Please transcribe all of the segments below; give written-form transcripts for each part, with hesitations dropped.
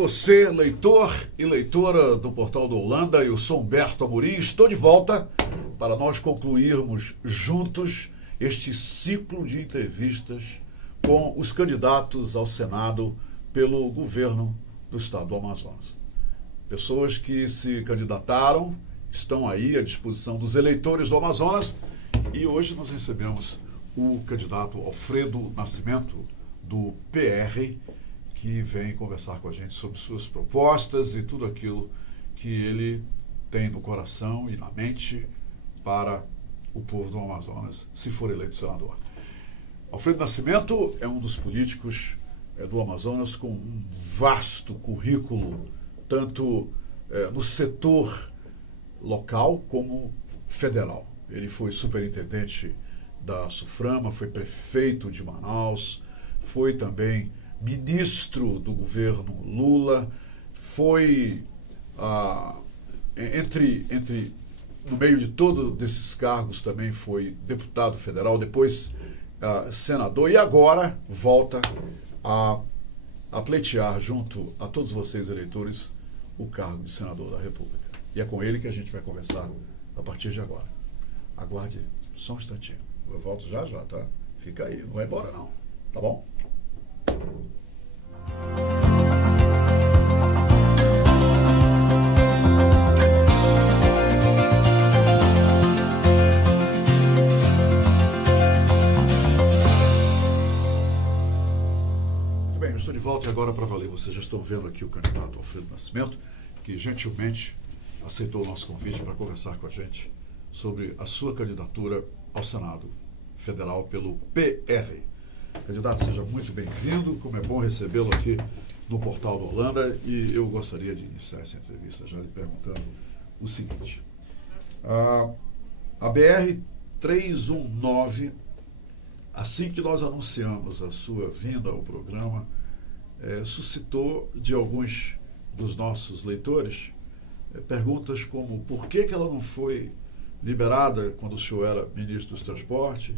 você, leitor e leitora do Portal do Holanda, eu sou Humberto Amorim, estou de volta para nós concluirmos juntos este ciclo de entrevistas com os candidatos ao Senado pelo governo do estado do Amazonas. Pessoas que se candidataram, estão aí à disposição dos eleitores do Amazonas, e hoje nós recebemos o candidato Alfredo Nascimento, do PR, que vem conversar com a gente sobre suas propostas e tudo aquilo que ele tem no coração e na mente para o povo do Amazonas, se for eleito senador. Alfredo Nascimento é um dos políticos do Amazonas com um vasto currículo, tanto no setor local como federal. Ele foi superintendente da SUFRAMA, foi prefeito de Manaus, foi também ministro do governo Lula, foi, no meio de todos desses cargos, também foi deputado federal, depois senador, e agora volta a pleitear junto a todos vocês, eleitores, o cargo de senador da República. E é com ele que a gente vai conversar a partir de agora. Aguarde só um instantinho. Eu volto já, tá? Fica aí, não vai embora não, tá bom? Muito bem, eu estou de volta agora para valer. Vocês já estão vendo aqui o candidato Alfredo Nascimento, que gentilmente aceitou o nosso convite para conversar com a gente sobre a sua candidatura ao Senado Federal pelo PR. Candidato, seja muito bem-vindo, como é bom recebê-lo aqui no Portal do Holanda, e eu gostaria de iniciar essa entrevista já lhe perguntando o seguinte. A BR-319, assim que nós anunciamos a sua vinda ao programa, suscitou de alguns dos nossos leitores perguntas como por que ela não foi liberada quando o senhor era ministro dos Transportes,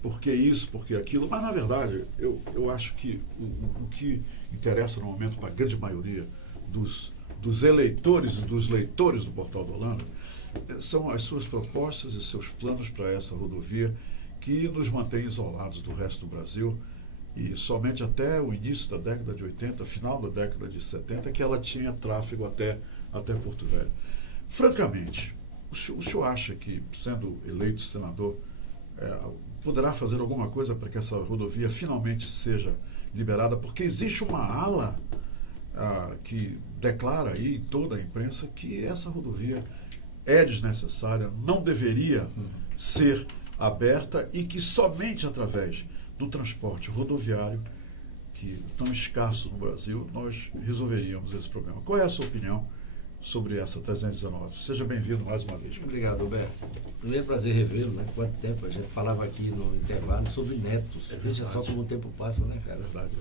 por que isso, por que aquilo, mas na verdade eu acho que o que interessa no momento para a grande maioria dos eleitores e dos leitores do Portal do Holanda são as suas propostas e seus planos para essa rodovia que nos mantém isolados do resto do Brasil, e somente até o início da década de 80, final da década de 70, que ela tinha tráfego até Porto Velho. Francamente, o senhor acha que, sendo eleito senador, poderá fazer alguma coisa para que essa rodovia finalmente seja liberada? Porque existe uma ala que declara aí em toda a imprensa que essa rodovia é desnecessária, não deveria ser aberta, e que somente através do transporte rodoviário, que é tão escasso no Brasil, nós resolveríamos esse problema. Qual é a sua opinião sobre essa 319? Seja bem-vindo mais uma vez. Obrigado, Roberto. Primeiro, prazer revê-lo, né? Quanto tempo a gente falava aqui no intervalo sobre netos. Veja só como o tempo passa, né, cara? Verdade.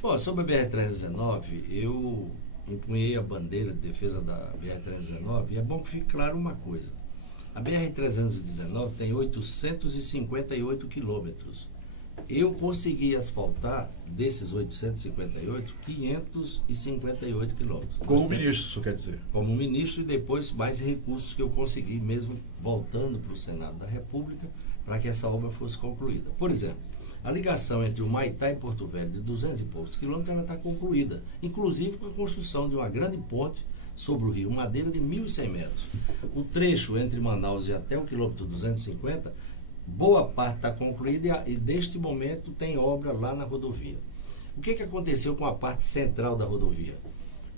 Bom, sobre a BR-319, eu empunhei a bandeira de defesa da BR-319, e é bom que fique claro uma coisa. A BR-319 tem 858 quilômetros. Eu consegui asfaltar, desses 858, 558 quilômetros. Como ministro, isso quer dizer? Como ministro, e depois mais recursos que eu consegui, mesmo voltando para o Senado da República, para que essa obra fosse concluída. Por exemplo, a ligação entre o Maitá e Porto Velho, de 200 e poucos quilômetros, ela está concluída, inclusive com a construção de uma grande ponte sobre o Rio Madeira de 1.100 metros. O trecho entre Manaus e até o quilômetro 250, boa parte está concluída, e neste momento tem obra lá na rodovia. O que aconteceu com a parte central da rodovia?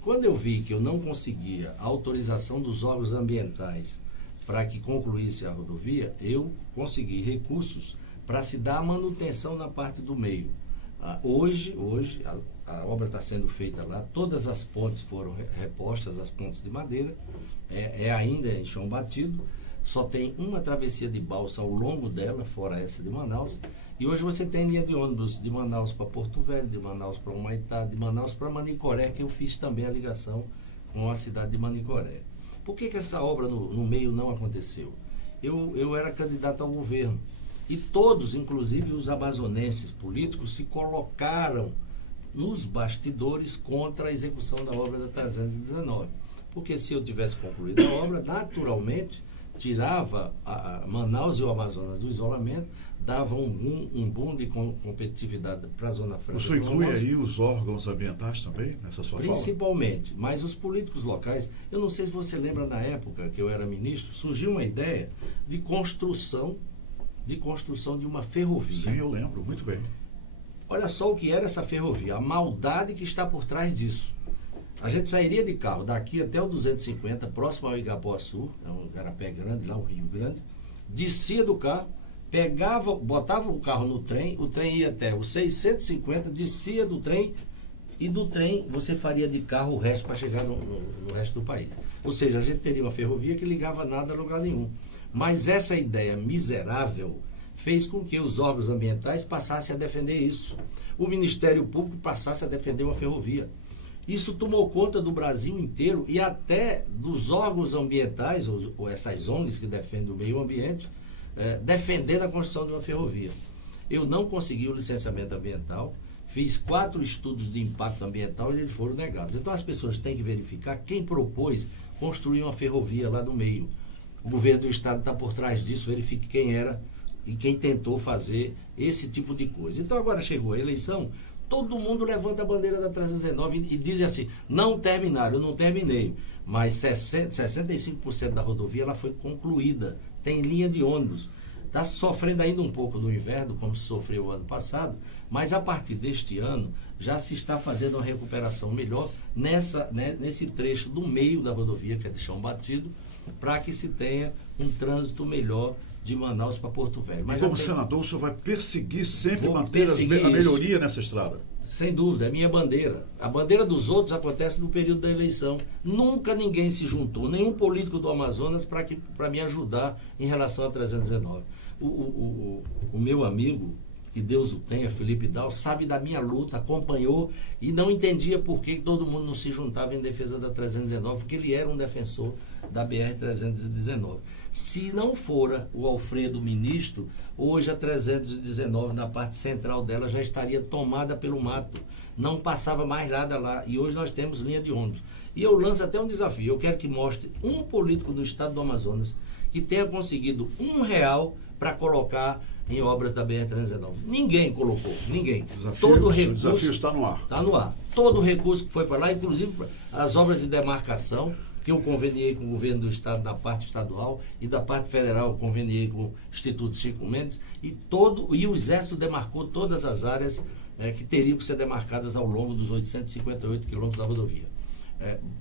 Quando eu vi que eu não conseguia a autorização dos órgãos ambientais para que concluísse a rodovia, eu consegui recursos para se dar a manutenção na parte do meio. Hoje a obra está sendo feita lá, todas as pontes foram repostas, as pontes de madeira, ainda em chão batido. Só tem uma travessia de balsa ao longo dela, fora essa de Manaus. E hoje você tem linha de ônibus de Manaus para Porto Velho, de Manaus para Humaitá, de Manaus para Manicoré, que eu fiz também a ligação com a cidade de Manicoré. Por que essa obra no meio não aconteceu? Eu era candidato ao governo. E todos, inclusive os amazonenses políticos, se colocaram nos bastidores contra a execução da obra da 319. Porque se eu tivesse concluído a obra, naturalmente tirava a Manaus e o Amazonas do isolamento, dava um boom de competitividade para a Zona Franca. O senhor inclui aí os órgãos ambientais também nessa sua fala? Principalmente, mas os políticos locais, eu não sei se você lembra, na época que eu era ministro, surgiu uma ideia de construção de uma ferrovia. Sim, eu lembro, muito bem. Olha só o que era essa ferrovia, a maldade que está por trás disso. A gente sairia de carro daqui até o 250, próximo ao Igapuaçu, é um garapé grande lá, um rio grande, descia do carro, botava o carro no trem, o trem ia até o 650, descia do trem, e do trem você faria de carro o resto para chegar no resto do país. Ou seja, a gente teria uma ferrovia que ligava nada a lugar nenhum. Mas essa ideia miserável fez com que os órgãos ambientais passassem a defender isso. O Ministério Público passasse a defender uma ferrovia. Isso tomou conta do Brasil inteiro e até dos órgãos ambientais, ou essas ONGs que defendem o meio ambiente, defendendo a construção de uma ferrovia. Eu não consegui o licenciamento ambiental, fiz 4 estudos de impacto ambiental e eles foram negados. Então as pessoas têm que verificar quem propôs construir uma ferrovia lá no meio. O governo do estado está por trás disso, verifique quem era e quem tentou fazer esse tipo de coisa. Então agora chegou a eleição, todo mundo levanta a bandeira da 319 e diz assim, não terminaram, eu não terminei, mas 65% da rodovia ela foi concluída, tem linha de ônibus. Está sofrendo ainda um pouco do inverno, como se sofreu o ano passado, mas a partir deste ano já se está fazendo uma recuperação melhor nesse trecho do meio da rodovia, que é de chão batido, para que se tenha um trânsito melhor de Manaus para Porto Velho. Mas e como senador, o senhor vai perseguir sempre manter a isso. melhoria nessa estrada? Sem dúvida, é minha bandeira. A bandeira dos outros acontece no período da eleição. Nunca ninguém se juntou, nenhum político do Amazonas, para me ajudar em relação a 319. O meu amigo, que Deus o tenha, Felipe Dal, sabe da minha luta, acompanhou e não entendia por que todo mundo não se juntava em defesa da 319, porque ele era um defensor da BR-319. Se não fora o Alfredo ministro, hoje a 319, na parte central dela, já estaria tomada pelo mato. Não passava mais nada lá. E hoje nós temos linha de ônibus. E eu lanço até um desafio. Eu quero que mostre um político do estado do Amazonas que tenha conseguido R$1 para colocar em obras da BR-319. Ninguém colocou, ninguém. O desafio está no ar. Está no ar. Todo o recurso que foi para lá, inclusive as obras de demarcação, que eu conveniei com o governo do estado na parte estadual e da parte federal eu conveniei com o Instituto Chico Mendes e o Exército demarcou todas as áreas que teriam que ser demarcadas ao longo dos 858 quilômetros da rodovia.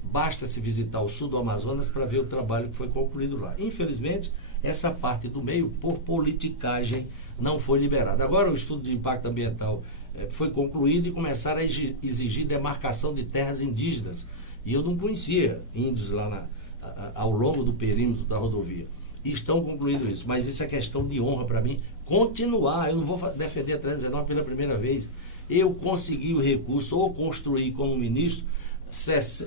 Basta-se visitar o sul do Amazonas para ver o trabalho que foi concluído lá. Infelizmente, essa parte do meio, por politicagem, não foi liberada. Agora o estudo de impacto ambiental foi concluído e começaram a exigir demarcação de terras indígenas. E eu não conhecia índios lá ao longo do perímetro da rodovia. E estão concluindo isso. Mas isso é questão de honra para mim. Continuar, eu não vou defender a 319 pela primeira vez. Eu consegui o recurso, ou construí como ministro,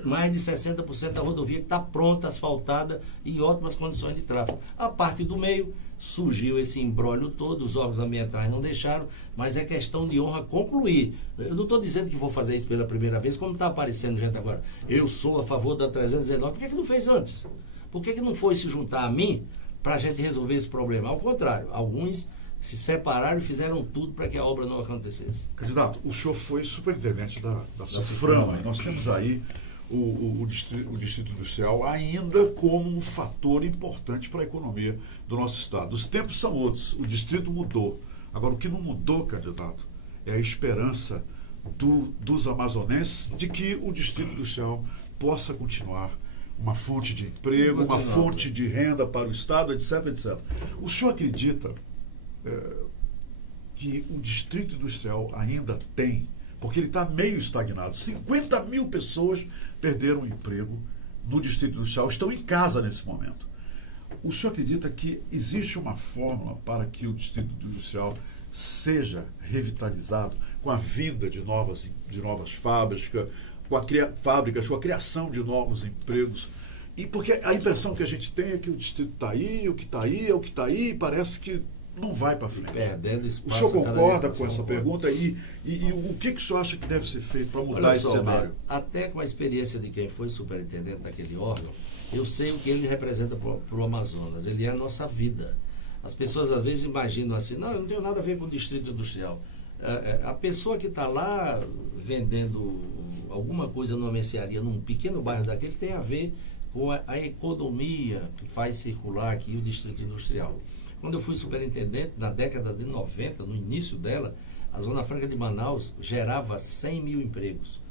mais de 60% da rodovia que está pronta, asfaltada e em ótimas condições de tráfego. A parte do meio, surgiu esse imbróglio todo, os órgãos ambientais não deixaram, mas é questão de honra concluir. Eu não estou dizendo que vou fazer isso pela primeira vez, como está aparecendo gente agora. Eu sou a favor da 319, por que não fez antes? Por que não foi se juntar a mim para a gente resolver esse problema? Ao contrário, alguns se separaram e fizeram tudo para que a obra não acontecesse. Candidato, o senhor foi superintendente da Suframa, e nós temos aí o Distrito Industrial ainda como um fator importante para a economia do nosso estado. Os tempos são outros, o distrito mudou. Agora, o que não mudou, candidato, é a esperança dos amazonenses de que o Distrito Industrial possa continuar uma fonte de emprego, uma fonte de renda para o estado, etc, etc. O senhor acredita que o Distrito Industrial ainda tem, porque ele está meio estagnado, 50 mil pessoas perderam o emprego no Distrito Industrial, estão em casa nesse momento. O senhor acredita que existe uma fórmula para que o Distrito Industrial seja revitalizado com a vinda de novas fábricas, com a criação de novos empregos? E porque a impressão que a gente tem é que o distrito está aí, o que está aí, é o que está aí, e parece que não vai para frente. Perdendo O espaço. senhor concorda com essa concordo. pergunta e o que o senhor acha que deve ser feito para mudar Olha esse só, cenário? até com a experiência de quem foi superintendente daquele órgão, eu sei o que ele representa para o Amazonas. Ele é a nossa vida. As pessoas às vezes imaginam assim, não, eu não tenho nada a ver com o distrito industrial. A pessoa que está lá vendendo alguma coisa numa mercearia, num pequeno bairro daquele, tem a ver com a economia que faz circular aqui o distrito industrial. Quando eu fui superintendente, na década de 90, no início dela, a Zona Franca de Manaus gerava 100 mil empregos.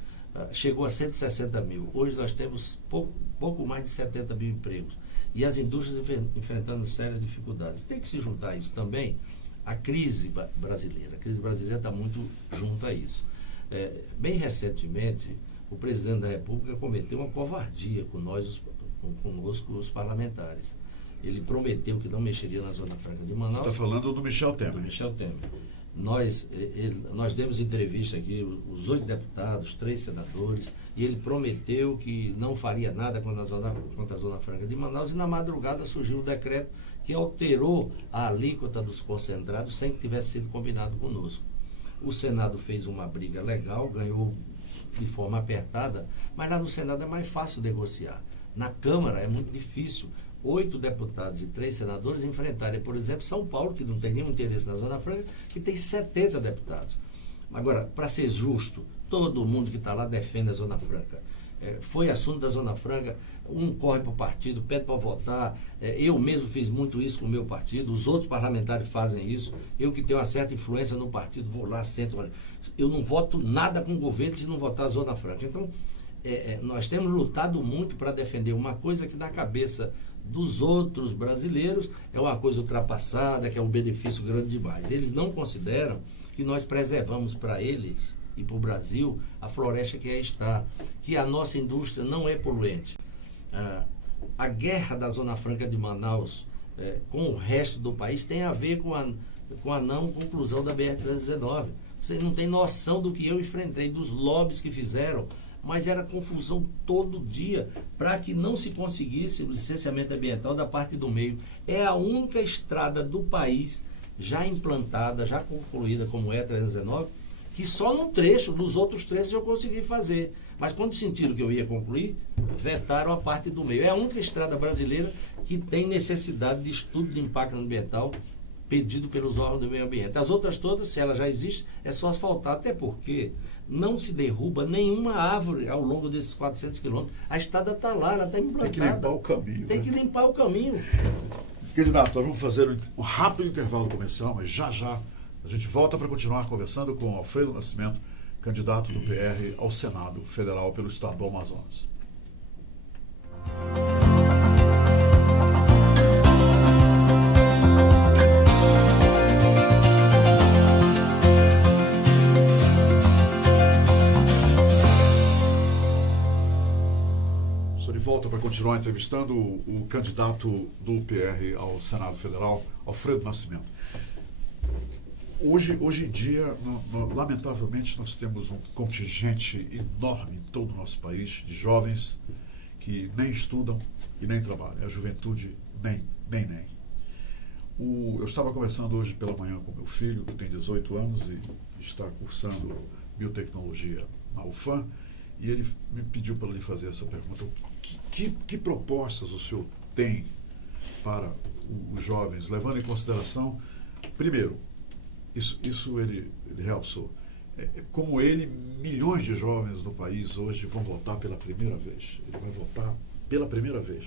Chegou a 160 mil. Hoje nós temos pouco mais de 70 mil empregos. E as indústrias enfrentando sérias dificuldades. Tem que se juntar a isso também à crise brasileira. A crise brasileira está muito junto a isso. Bem recentemente, o presidente da República cometeu uma covardia conosco, os parlamentares. Ele prometeu que não mexeria na Zona Franca de Manaus. Está falando do Michel Temer. Do Michel Temer. Nós demos entrevista aqui, os 8 deputados, 3 senadores, e ele prometeu que não faria nada contra a Zona Franca de Manaus, e na madrugada surgiu o decreto que alterou a alíquota dos concentrados sem que tivesse sido combinado conosco. O Senado fez uma briga legal, ganhou de forma apertada, mas lá no Senado é mais fácil negociar. Na Câmara é muito difícil. 8 deputados e 3 senadores enfrentarem, por exemplo, São Paulo, que não tem nenhum interesse na Zona Franca, que tem 70 deputados. Agora, para ser justo, todo mundo que está lá defende a Zona Franca. Foi assunto da Zona Franca, um corre para o partido, pede para votar. Eu mesmo fiz muito isso com o meu partido, os outros parlamentares fazem isso. Eu que tenho uma certa influência no partido, vou lá, sento. Eu não voto nada com o governo se não votar a Zona Franca. Então, nós temos lutado muito para defender uma coisa que na cabeça dos outros brasileiros é uma coisa ultrapassada, que é um benefício grande demais. Eles não consideram que nós preservamos para eles e para o Brasil a floresta que aí está, que a nossa indústria não é poluente. A guerra da Zona Franca de Manaus com o resto do país tem a ver com a não conclusão da BR-319. Você não tem noção do que eu enfrentei, dos lobbies que fizeram, mas era confusão todo dia para que não se conseguisse o licenciamento ambiental da parte do meio. É a única estrada do país já implantada, já concluída como E319, que só num trecho, nos outros trechos eu consegui fazer. Mas quando sentiram que eu ia concluir, vetaram a parte do meio. É a única estrada brasileira que tem necessidade de estudo de impacto ambiental pedido pelos órgãos do meio ambiente. As outras todas, se ela já existe, é só asfaltar, até porque não se derruba nenhuma árvore ao longo desses 400 quilômetros. A estrada está lá, ela está implantada. Tem que limpar o caminho. Tem que limpar o caminho. Candidato, nós vamos fazer um rápido intervalo comercial, mas já a gente volta para continuar conversando com Alfredo Nascimento, candidato do PR ao Senado Federal pelo Estado do Amazonas. Estou de volta para continuar entrevistando o candidato do PR ao Senado Federal, Alfredo Nascimento. Hoje em dia, lamentavelmente, nós temos um contingente enorme em todo o nosso país de jovens que nem estudam e nem trabalham. A juventude nem. Eu estava conversando hoje pela manhã com meu filho, que tem 18 anos e está cursando biotecnologia na UFAM, e ele me pediu para lhe fazer essa pergunta. Que propostas o senhor tem para os jovens, levando em consideração, primeiro, isso ele realçou. Como ele, milhões de jovens no país hoje vão votar pela primeira vez. Ele vai votar pela primeira vez.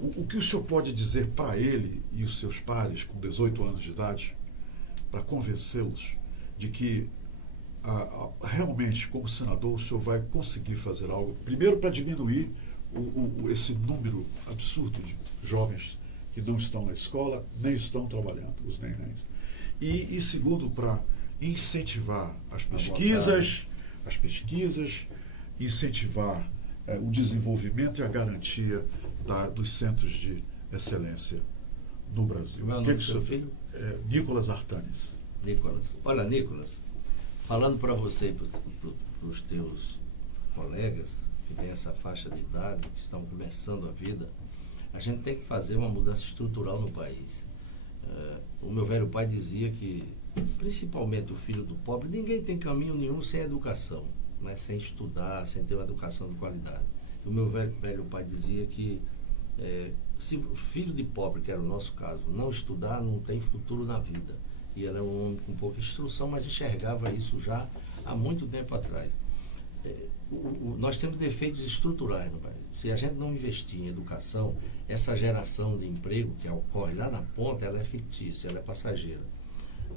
O que o senhor pode dizer para ele e os seus pares com 18 anos de idade para convencê-los de que realmente, como senador, o senhor vai conseguir fazer algo, primeiro para diminuir esse número absurdo de jovens que não estão na escola, nem estão trabalhando, os nenéns. E segundo, para incentivar as pesquisas, incentivar o desenvolvimento e a garantia dos centros de excelência no Brasil. Qual é o nome do seu filho? Nicolas Artanes. Nicolas. Olha, Nicolas, falando para você e para os teus colegas que têm essa faixa de idade, que estão começando a vida, a gente tem que fazer uma mudança estrutural no país. O meu velho pai dizia que, principalmente o filho do pobre, ninguém tem caminho nenhum sem educação, né? Sem estudar, sem ter uma educação de qualidade. O meu velho pai dizia que se o filho de pobre, que era o nosso caso, não estudar, não tem futuro na vida. E ele é um homem com pouca instrução, mas enxergava isso já há muito tempo atrás. Nós temos defeitos estruturais no país. Se a gente não investir em educação, essa geração de emprego que ocorre lá na ponta, ela é fictícia, ela é passageira.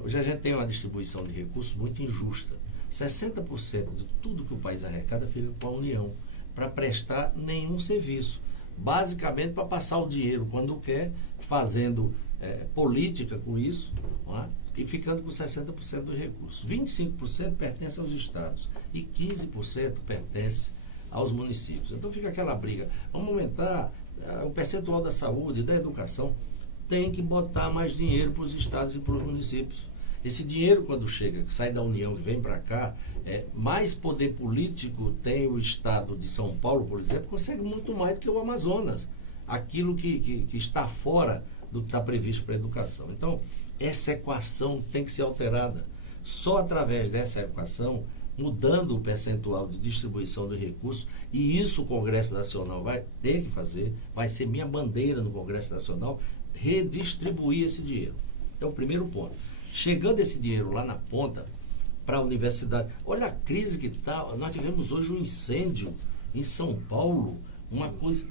Hoje a gente tem uma distribuição de recursos muito injusta. 60% de tudo que o país arrecada fica com a União, para prestar nenhum serviço. Basicamente para passar o dinheiro quando quer, fazendo política com isso, não é? E ficando com 60% dos recursos. 25% pertence aos estados e 15% pertence aos municípios. Então fica aquela briga. Vamos aumentar o percentual da saúde, da educação. Tem que botar mais dinheiro para os estados e para os municípios. Esse dinheiro, quando chega, sai da União e vem para cá, mais poder político tem o estado de São Paulo, por exemplo, consegue muito mais do que o Amazonas. Aquilo que está fora do que está previsto para a educação. Então, essa equação tem que ser alterada. Só através dessa equação, mudando o percentual de distribuição de recursos, e isso o Congresso Nacional vai ter que fazer, vai ser minha bandeira no Congresso Nacional, redistribuir esse dinheiro. É o primeiro ponto. Chegando esse dinheiro lá na ponta, para a universidade. Olha a crise que está. Nós tivemos hoje um incêndio em São Paulo, uma coisa.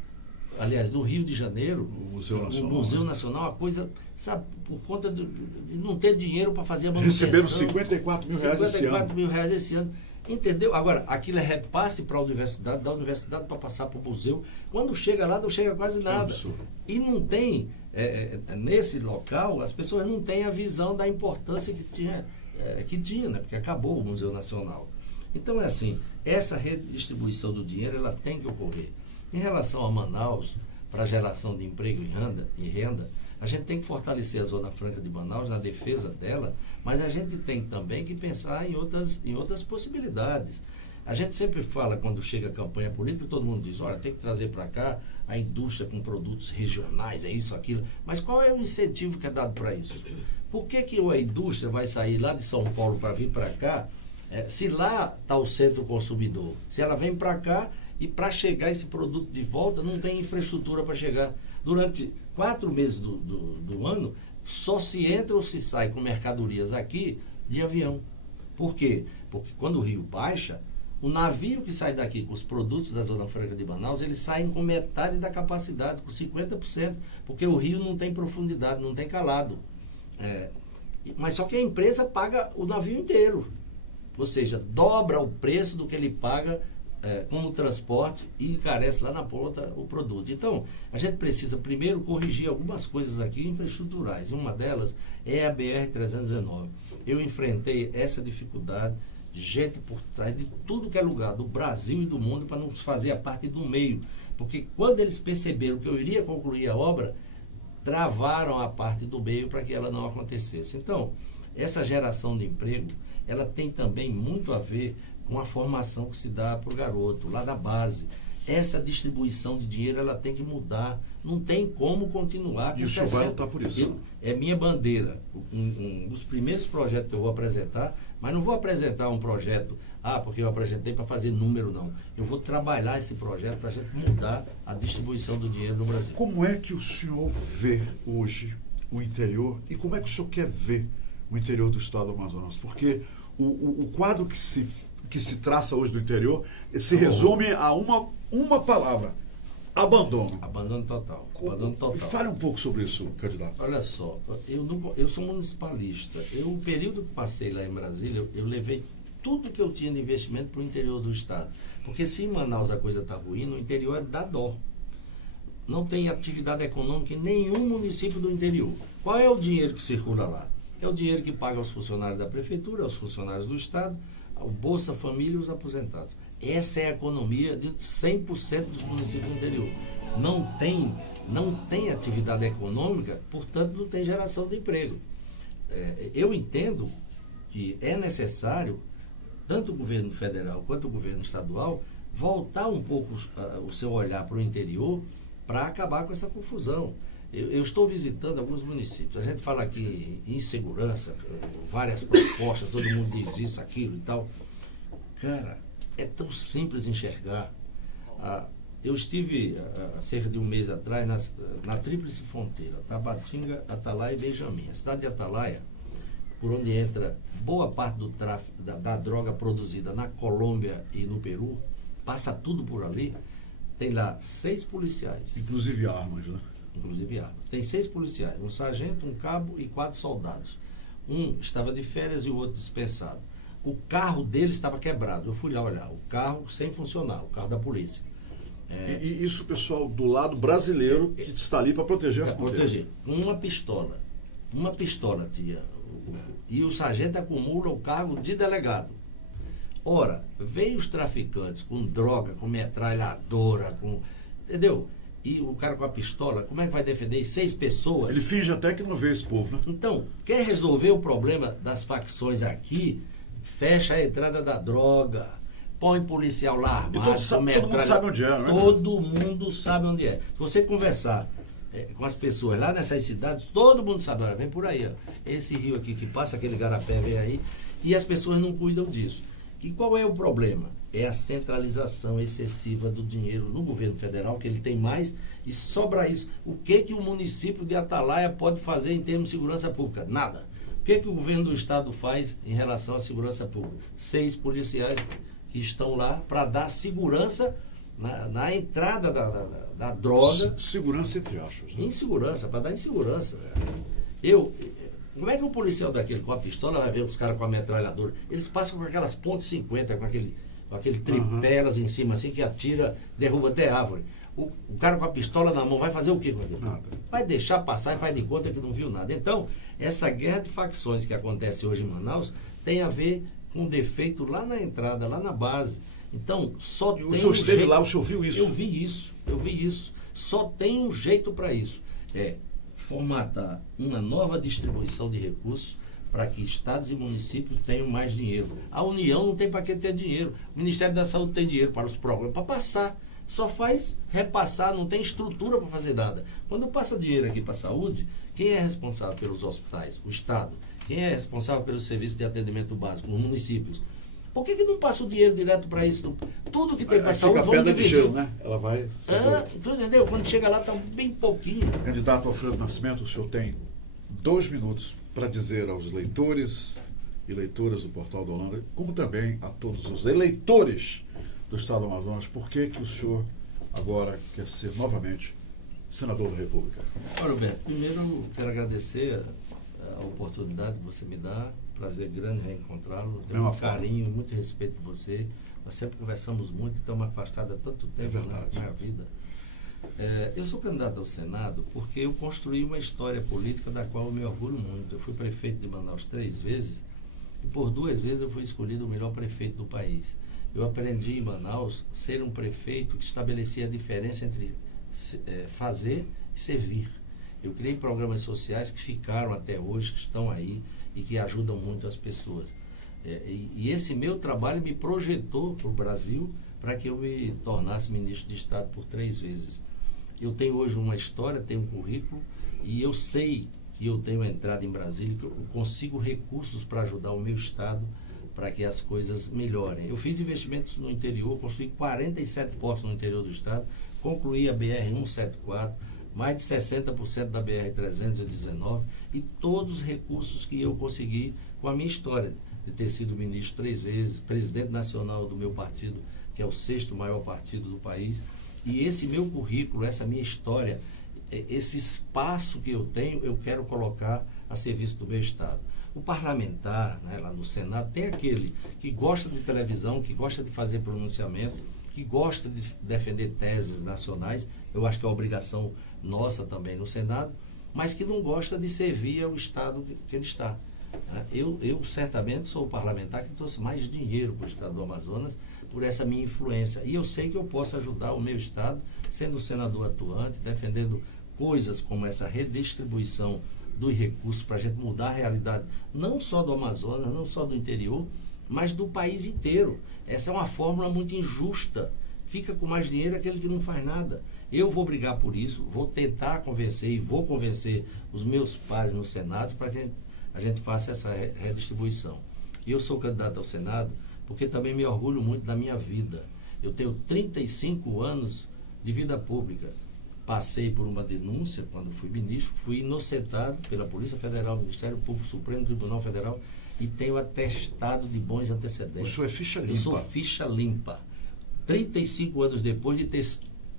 Aliás, no Rio de Janeiro, o Museu Nacional, uma coisa, sabe, por conta de não ter dinheiro para fazer a manutenção. Receberam 54 mil reais esse ano. 54 mil reais esse ano. Entendeu? Agora, aquilo é repasse para a universidade, da universidade para passar para o museu. Quando chega lá, não chega quase nada. E não tem, nesse local, as pessoas não têm a visão da importância que tinha, né? Porque acabou o Museu Nacional. Então, é assim, essa redistribuição do dinheiro, ela tem que ocorrer. Em relação a Manaus, para a geração de emprego e renda, a gente tem que fortalecer a Zona Franca de Manaus na defesa dela, mas a gente tem também que pensar em outras possibilidades. A gente sempre fala, quando chega a campanha política, todo mundo diz, olha, tem que trazer para cá a indústria com produtos regionais, é isso, aquilo. Mas qual é o incentivo que é dado para isso? Por que a indústria vai sair lá de São Paulo para vir para cá, se lá está o centro consumidor? Se ela vem para cá e para chegar esse produto de volta, não tem infraestrutura para chegar. Durante 4 meses do ano, só se entra ou se sai com mercadorias aqui de avião. Por quê? Porque quando o rio baixa, o navio que sai daqui com os produtos da Zona Franca de Manaus, eles saem com metade da capacidade, com 50%, porque o rio não tem profundidade, não tem calado. Mas só que a empresa paga o navio inteiro. Ou seja, dobra o preço do que ele paga como transporte e encarece lá na ponta o produto. Então, a gente precisa primeiro corrigir algumas coisas aqui infraestruturais. Uma delas é a BR-319. Eu enfrentei essa dificuldade, gente por trás de tudo que é lugar, do Brasil e do mundo, para não fazer a parte do meio. Porque quando eles perceberam que eu iria concluir a obra, travaram a parte do meio para que ela não acontecesse. Então, essa geração de emprego, ela tem também muito a ver com a formação que se dá para o garoto, lá da base. Essa distribuição de dinheiro, ela tem que mudar. Não tem como continuar. E o senhor vai lutar por isso? É minha bandeira. Um dos primeiros projetos que eu vou apresentar, mas não vou apresentar um projeto, porque eu apresentei para fazer número, não. Eu vou trabalhar esse projeto para a gente mudar a distribuição do dinheiro no Brasil. Como é que o senhor vê hoje o interior e como é que o senhor quer ver o interior do estado do Amazonas? Porque o quadro que se traça hoje do interior se resume a uma palavra: abandono. Abandono total. Abandono total. Fale um pouco sobre isso, candidato. Olha só, eu sou municipalista. O período que passei lá em Brasília, eu levei tudo que eu tinha de investimento para o interior do estado. Porque se em Manaus a coisa está ruim, no interior dá dó. Não tem atividade econômica em nenhum município do interior. Qual é o dinheiro que circula lá? É o dinheiro que paga aos funcionários da prefeitura, aos funcionários do estado, ao Bolsa Família e os aposentados. Essa é a economia de 100% dos municípios do interior. Não tem atividade econômica, portanto não tem geração de emprego. Eu entendo que é necessário, tanto o governo federal quanto o governo estadual, voltar um pouco o seu olhar para o interior para acabar com essa confusão. Eu estou visitando alguns municípios. A gente fala aqui em insegurança, várias propostas, todo mundo diz isso, aquilo e tal. Cara, é tão simples enxergar. Eu estive há cerca de um mês atrás na Tríplice Fronteira, Tabatinga, Atalaia e Benjamin. A cidade de Atalaia, por onde entra boa parte do tráfico da droga produzida na Colômbia e no Peru, passa tudo por ali, tem lá 6 policiais. Inclusive armas, né? Inclusive armas. Tem 6 policiais, um sargento, um cabo e 4 soldados. Um estava de férias e o outro dispensado. O carro dele estava quebrado. Eu fui lá olhar, o carro sem funcionar, o carro da polícia. E isso, pessoal, do lado brasileiro que está ali para proteger a fronteira. Proteger. Uma pistola, tia. E o sargento acumula o cargo de delegado. Ora, vem os traficantes com droga, com metralhadora, entendeu? E o cara com a pistola, como é que vai defender 6 pessoas? Ele finge até que não vê esse povo, né? Então, quer resolver o problema das facções aqui, fecha a entrada da droga, põe policial lá armado, todo mundo sabe onde é, né? Todo mundo sabe onde é. Se você conversar com as pessoas lá nessas cidades, todo mundo sabe, olha, vem por aí, ó. Esse rio aqui que passa, aquele garapé vem aí, e as pessoas não cuidam disso. E qual é o problema? É a centralização excessiva do dinheiro no governo federal, que ele tem mais, e sobra isso. O que o município de Atalaia pode fazer em termos de segurança pública? Nada. O que o governo do estado faz em relação à segurança pública? 6 policiais que estão lá para dar segurança na entrada da droga. Segurança entre aspas. Né? Insegurança, para dar insegurança. Como é que um policial daquele com a pistola vai ver os caras com a metralhadora? Eles passam com aquelas pontos .50, com aquele tripelas em cima, assim, que atira, derruba até árvore. O cara com a pistola na mão vai fazer o quê com aquilo? Nada. Vai deixar passar e faz de conta que não viu nada. Então, essa guerra de facções que acontece hoje em Manaus tem a ver com um defeito lá na entrada, lá na base. Então, só tem o senhor esteve jeito. lá, o senhor viu isso? Eu vi isso. Só tem um jeito para isso. É formatar uma nova distribuição de recursos para que estados e municípios tenham mais dinheiro. A União não tem para que ter dinheiro. O Ministério da Saúde tem dinheiro para os programas, para passar. Só faz repassar, não tem estrutura para fazer nada. Quando passa dinheiro aqui para a saúde, quem é responsável pelos hospitais? O Estado. Quem é responsável pelo serviço de atendimento básico? Os municípios. Por que não passa o dinheiro direto para isso? Tudo que tem para a saúde, vamos dividir. de gelo, né? Ela vai... Tu entendeu? Quando chega lá, está bem pouquinho. Candidato Alfredo Nascimento, o senhor tem 2 minutos para dizer aos leitores e leitoras do Portal da Holanda, como também a todos os eleitores do Estado do Amazonas, por que o senhor agora quer ser novamente senador da República? Olha, Roberto, primeiro eu quero agradecer a oportunidade que você me dá. Prazer grande reencontrá-lo. Tenho um carinho, muito respeito por você. Nós sempre conversamos muito, estamos afastados há tanto tempo na minha vida. Eu sou candidato ao Senado porque eu construí uma história política da qual eu me orgulho muito. Eu fui prefeito de Manaus 3 vezes e por 2 vezes eu fui escolhido o melhor prefeito do país. Eu aprendi em Manaus ser um prefeito que estabelecia a diferença entre fazer e servir. Eu criei programas sociais que ficaram até hoje, que estão aí e que ajudam muito as pessoas. E esse meu trabalho me projetou para o Brasil para que eu me tornasse ministro de Estado por 3 vezes. Eu tenho hoje uma história, tenho um currículo e eu sei que eu tenho entrado em Brasília, que eu consigo recursos para ajudar o meu Estado para que as coisas melhorem. Eu fiz investimentos no interior, construí 47 postos no interior do Estado, concluí a BR-174, mais de 60% da BR-319 e todos os recursos que eu consegui com a minha história de ter sido ministro 3 vezes, presidente nacional do meu partido, que é o 6º maior partido do país. E esse meu currículo, essa minha história, esse espaço que eu tenho, eu quero colocar a serviço do meu Estado. O parlamentar, né, lá no Senado, tem aquele que gosta de televisão, que gosta de fazer pronunciamento, que gosta de defender teses nacionais, eu acho que é uma obrigação nossa também no Senado, mas que não gosta de servir ao Estado que ele está. Eu certamente sou o parlamentar que trouxe mais dinheiro para o Estado do Amazonas por essa minha influência. E eu sei que eu posso ajudar o meu Estado, sendo um senador atuante, defendendo coisas como essa redistribuição dos recursos para a gente mudar a realidade, não só do Amazonas, não só do interior, mas do país inteiro. Essa é uma fórmula muito injusta fica com mais dinheiro aquele que não faz nada. Eu vou brigar por isso, vou tentar convencer e vou convencer os meus pares no Senado para que a gente faça essa redistribuição. E eu sou candidato ao Senado porque também me orgulho muito da minha vida. Eu tenho 35 anos de vida pública. Passei por uma denúncia quando fui ministro, fui inocentado pela Polícia Federal, Ministério Público, Supremo Tribunal Federal e tenho atestado de bons antecedentes. O senhor é ficha limpa? Eu sou ficha limpa. 35 anos depois de ter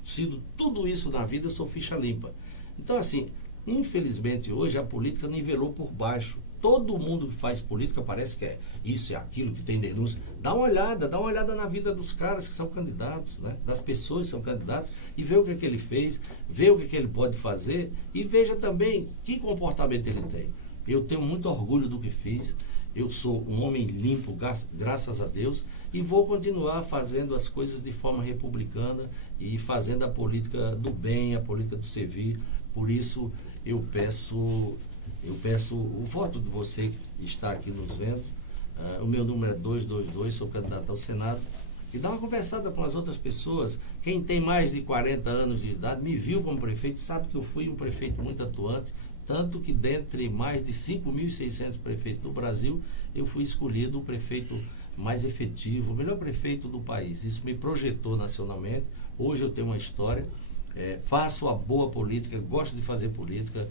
sido tudo isso na vida, eu sou ficha limpa. Então, assim, infelizmente hoje a política nivelou por baixo. Todo mundo que faz política parece que é isso, é aquilo, que tem denúncia. Dá uma olhada na vida dos caras que são candidatos, né? Das pessoas que são candidatos, e vê o que é que ele fez, vê o que é que ele pode fazer, e veja também que comportamento ele tem. Eu tenho muito orgulho do que fiz, eu sou um homem limpo, graças a Deus, e vou continuar fazendo as coisas de forma republicana e fazendo a política do bem, a política do servir. Por isso eu peço o voto de você que está aqui nos vendo. O meu número é 222, sou candidato ao Senado. E dá uma conversada com as outras pessoas. Quem tem mais de 40 anos de idade, me viu como prefeito, sabe que eu fui um prefeito muito atuante, tanto que dentre mais de 5.600 prefeitos no Brasil, eu fui escolhido o prefeito mais efetivo, o melhor prefeito do país. Isso me projetou nacionalmente. Hoje eu tenho uma história, faço a boa política, gosto de fazer política,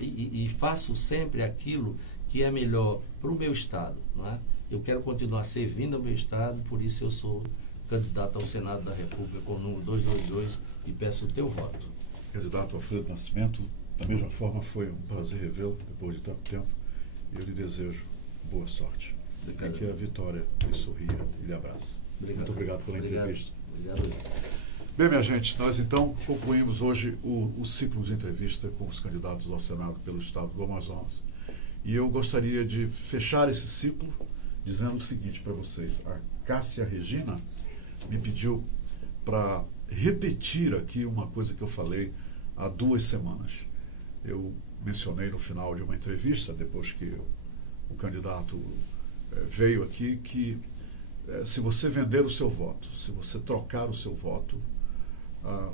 e faço sempre aquilo que é melhor para o meu Estado. Não é? Eu quero continuar servindo ao meu Estado, por isso eu sou candidato ao Senado da República com o número 222 e peço o teu voto. Candidato Alfredo Nascimento, da mesma forma foi um prazer revê-lo depois de tanto tempo e eu lhe desejo boa sorte. Obrigado. E que a vitória lhe sorria e lhe abraça. Obrigado. Muito obrigado pela entrevista. Obrigado. Bem, minha gente, nós então concluímos hoje o ciclo de entrevista com os candidatos ao Senado pelo Estado do Amazonas. E eu gostaria de fechar esse ciclo dizendo o seguinte para vocês. A Cássia Regina me pediu para repetir aqui uma coisa que eu falei há 2 semanas. Eu mencionei no final de uma entrevista, depois que o candidato veio aqui, que se você vender o seu voto, se você trocar o seu voto,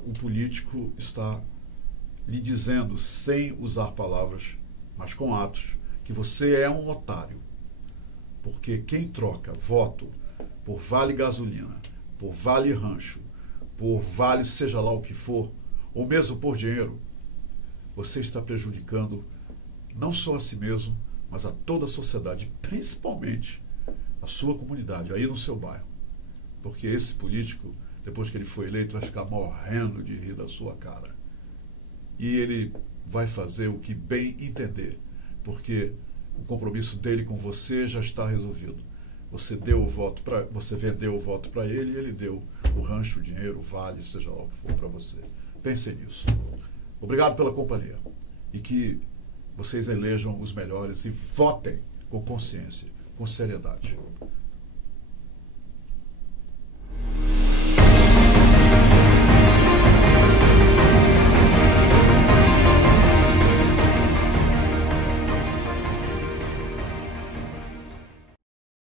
o político está lhe dizendo, sem usar palavras, mas com atos, que você é um otário. Porque quem troca voto por vale gasolina, por vale rancho, por vale seja lá o que for, ou mesmo por dinheiro, você está prejudicando não só a si mesmo, mas a toda a sociedade, principalmente a sua comunidade, aí no seu bairro. Porque esse político, depois que ele foi eleito, vai ficar morrendo de rir da sua cara. E ele vai fazer o que bem entender, porque o compromisso dele com você já está resolvido. Você vendeu o voto para ele e ele deu o rancho, o dinheiro, o vale, seja lá o que for para você. Pense nisso. Obrigado pela companhia. E que vocês elejam os melhores e votem com consciência, com seriedade.